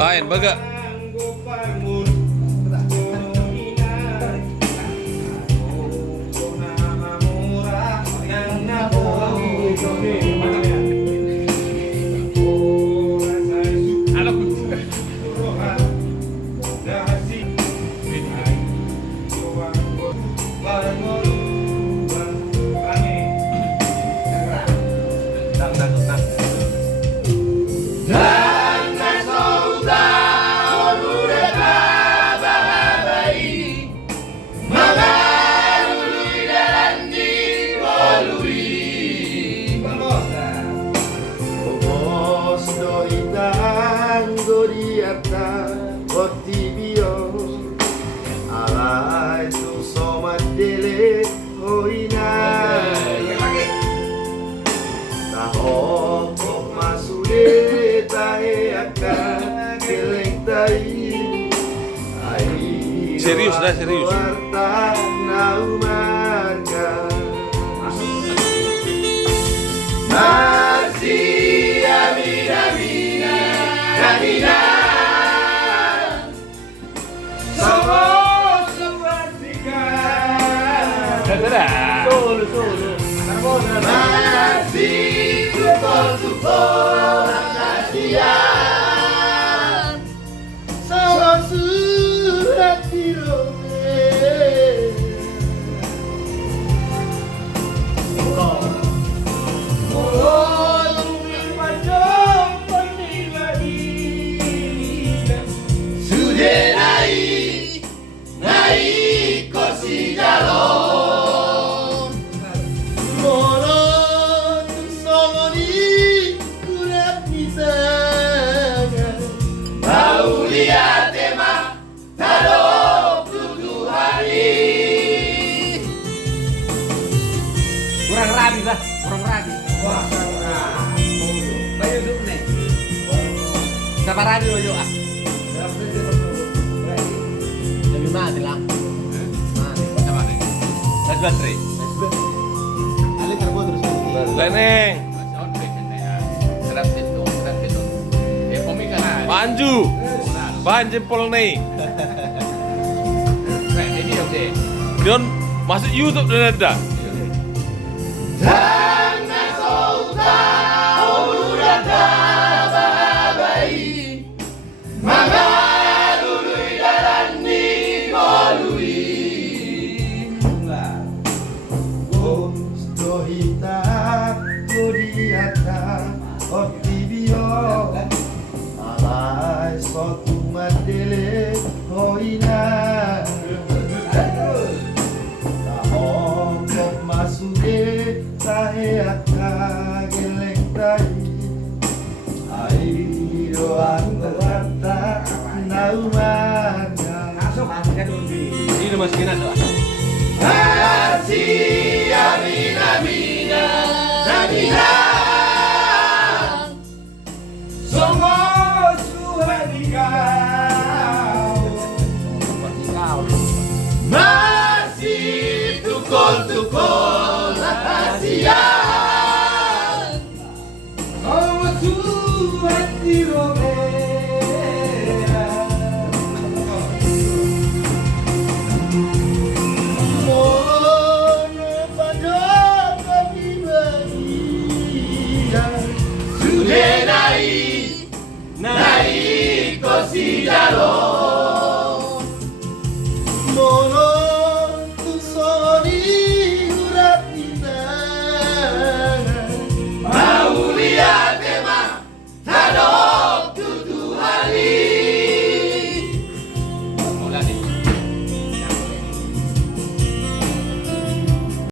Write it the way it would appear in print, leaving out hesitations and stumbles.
Main, baga. Serius dah, serius. Kurang rabi lah, kurang rabi. Wah, bayu dulu nih. Sama rabi bayu ah. Jadi mati lang. Mati, sama nih. Let's go three. Ali karbo terus. Leneng. Serap itu. Panju. Ban jempol nih. Ini oke. Dion masuk YouTube dan ada. Jangan saudara ulurada babai Mangalului darani molui Gusto hita kudiata otibio alai sotu madele hoina tahok masude tahe akka geleng tai airo anggota naumanya Ini Mas Kina doa. hati amina mina namina somos suhanikau masih tukol rahasian somos suhanikau Nai kosi jalo